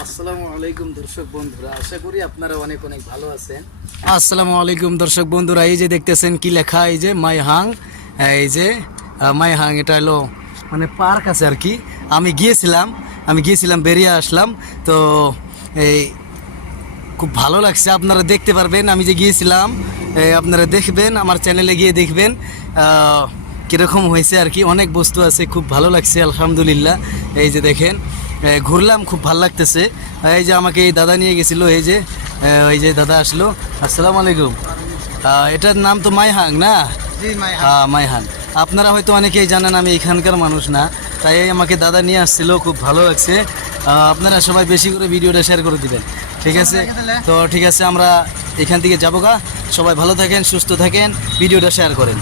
আসসালামু আলাইকুম দর্শক বন্ধুরা, আশা করি আপনারা অনেক অনেক ভালো আছেন। আসসালামু আলাইকুম দর্শক বন্ধুরা, এই যে দেখতেছেন কি লেখা, এই যে মাইহাং, এই যে মাইহাং, এটা হলো মানে পার্ক আছে আর কি। আমি গিয়েছিলাম বেরিয়ে আসলাম, তো এই খুব ভালো লাগছে। আপনারা দেখতে পারবেন, আমি যে গিয়েছিলাম আপনারা দেখবেন, আমার চ্যানেলে গিয়ে দেখবেন কীরকম হয়েছে আর কি। অনেক বস্তু আছে, খুব ভালো লাগছে আলহামদুলিল্লাহ। এই যে দেখেন, ঘুরলাম, খুব ভালো লাগতেছে। এই যে আমাকে এই দাদা নিয়ে গেছিলো, এই যে দাদা আসলো। আসসালামু আলাইকুম। এটার নাম তো মাইহাং না? হ্যাঁ, মাইহাং। আপনারা হয়তো অনেকেই জানেন, আমি এখানকার মানুষ না, তাই আমাকে দাদা নিয়ে আসছিল, খুব ভালো লাগছে। আপনারা সবাই বেশি করে ভিডিওটা শেয়ার করে দিবেন, ঠিক আছে? তো ঠিক আছে, আমরা এখান থেকে যাবো গা। সবাই ভালো থাকেন, সুস্থ থাকেন, ভিডিওটা শেয়ার করেন।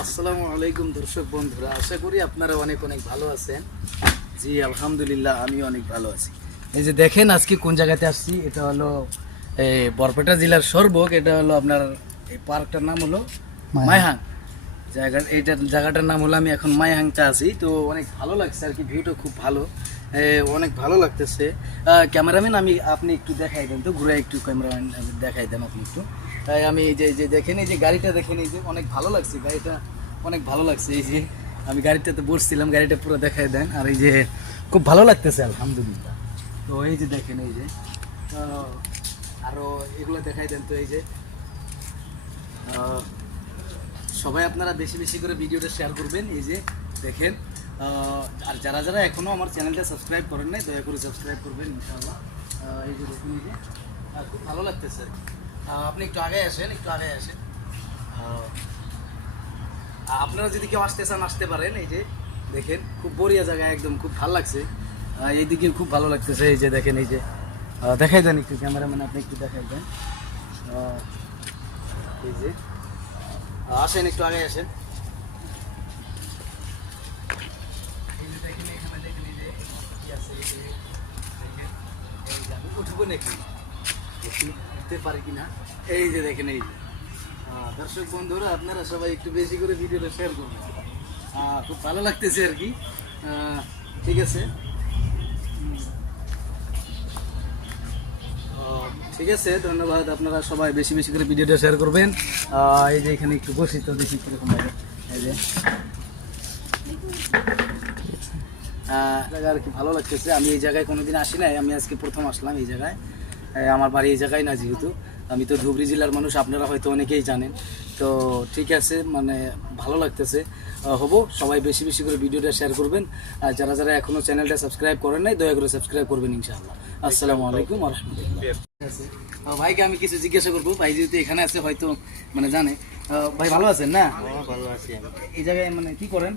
আসসালামু আলাইকুম দর্শক বন্ধুরা, আশা করি আপনারা অনেক অনেক ভালো আছেন। জি আলহামদুলিল্লাহ, আমি অনেক ভালো আছি। এই যে দেখেন আজকে কোন জায়গাতে আসছি, এটা হলো বরপেটা জেলার সরবক। এটা হলো আপনার এই পার্কটার নাম হলো মাইহাং। জায়গাটার নাম হলো, আমি এখন মাইহাংটা আছি। তো অনেক ভালো লাগছে আর কি, ভিউটা খুব ভালো, অনেক ভালো লাগতেছে। ক্যামেরাম্যান, আপনি একটু দেখাই দেন তো, ঘুরে একটু ক্যামেরাম্যান দেখাই দেন আপনি একটু। তাই আমি এই যে দেখেন, এই যে গাড়িটা দেখেন, এই যে অনেক ভালো লাগছে, গাড়িটা অনেক ভালো লাগছে। এই যে আমি গাড়িটাতে বসছিলাম, গাড়িটা পুরো দেখাই দেন। আর এই যে খুব ভালো লাগতেছে আলহামদুলিল্লাহ। তো এই যে দেখেন, এই যে আরও এগুলো দেখাই দেন তো। এই যে সবাই আপনারা বেশি বেশি করে ভিডিওটা শেয়ার করবেন। এই যে দেখেন, আর যারা যারা এখনও আমার চ্যানেলটা সাবস্ক্রাইব করেন নাই, দয়া করে সাবস্ক্রাইব করবেন ইনশাআল্লাহ। এই যে দেখুন, এই যে খুব ভালো লাগতেছে। আপনি একটু আগে আসেন, আপনারা যদি কেউ আসতে চান আসতে পারেন। এই যে দেখেন, খুব বড়িয়া জায়গা, একদম খুব ভালো লাগছে। এইদিকে খুব ভালো লাগতেছে। এই যে দেখেন, এই যে দেখাই দেন একটু ক্যামেরাম্যান, আপনি একটু দেখাই দেন। এই যে আসেন, একটু আগে আসেন। এই যে দেখেন, এখানে দেখেন, এই যে কি আছে, এই যে দেখেন, এই যে আমি উঠবো নাকি, উঠতে পারি কিনা। এই যে দেখেন, এই যে দর্শক বন্ধুরা, আপনারা সবাই একটু বেশি করে ভিডিওটা শেয়ার করবেন। খুব ভালো লাগতেছে আর কি। ঠিক আছে, ঠিক আছে, ধন্যবাদ। আপনারা সবাই বেশি বেশি করে ভিডিওটা শেয়ার করবেন। এই যে এখানে একটু বসি তো, দেখি কিরকম লাগে। এই যে জায়গা আর কি ভালো লাগতেছে। আমি এই জায়গায় কোনোদিন আসি নাই, আমি আজকে প্রথম আসলাম এই জায়গায়। আমার বাড়ি এই জায়গায় না, যেহেতু আমি তো ধুবড়ী জেলার মানুষ, আপনারা হয়তো অনেকেই জানেন। তো ঠিক আছে, মানে ভালো লাগতেছে। সবাই বেশি বেশি করে ভিডিওটা শেয়ার করবেন। আর যারা যারা এখনও চ্যানেলটা সাবস্ক্রাইব করেন নাই, দয়া করে সাবস্ক্রাইব করবেন ইনশাআল্লাহ। আসসালামু আলাইকুম ওয়া রাহমাতুল্লাহ। ভাইকে আমি কিছু জিজ্ঞাসা করবো, ভাই যেহেতু এখানে আছে হয়তো মানে জানে। ভাই ভালো আছেন না? ভালো আছি। এই জায়গায় মানে কি করেন?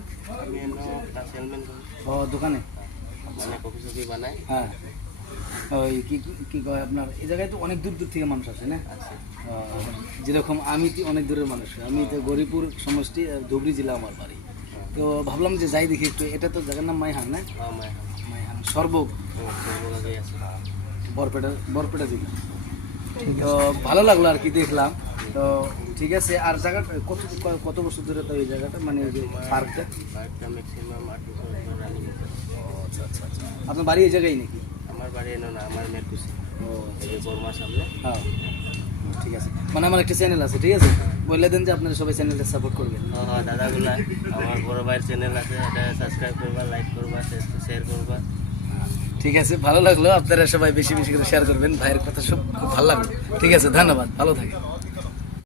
দোকানে কফি বানাই। হ্যাঁ, ওই কি কয় আপনার, এই জায়গায় তো অনেক দূর দূর থেকে মানুষ আসে না? যেরকম আমি অনেক দূরের মানুষ, আমি তো গরিপুর সমষ্টি, ধুবড়ী জেলা আমার বাড়ি। তো ভাবলাম যে যাই দেখি একটু। এটা তো জায়গার নাম মাইহাং না? মাইহাং সর্বক, বরপেটা জেলা। তো ভালো লাগলো আর কি, দেখলাম। তো ঠিক আছে, আর জায়গাটা কত বছর ধরে তো এই জায়গাটা, মানে এই যে পার্কটা? ম্যাক্সিমাম 8 বছর রানিং। আচ্ছা আচ্ছা আচ্ছা। আপনার বাড়ি এই জায়গায় নাকি? আমার বাড়ি এনো না, আমার মেরকুসি। এই বর্মার সামনে। হ্যাঁ, ঠিক আছে। মানে আমার একটা চ্যানেল আছে, ঠিক আছে? বলে দেন যে আপনারা সবাই চ্যানেলটা সাপোর্ট করবেন। হ্যাঁ, দাদাগুলা আমার বড় ভাইয়ের চ্যানেল আছে, এটা সাবস্ক্রাইব করবা, লাইক করবা, শেয়ার করবা। ঠিক আছে, ভালো লাগলো। আপনারা সবাই বেশি বেশি করে শেয়ার করবেন। ভাইয়ের কথা সব খুব ভালো লাগলো। ঠিক আছে, ধন্যবাদ, ভালো থাকে।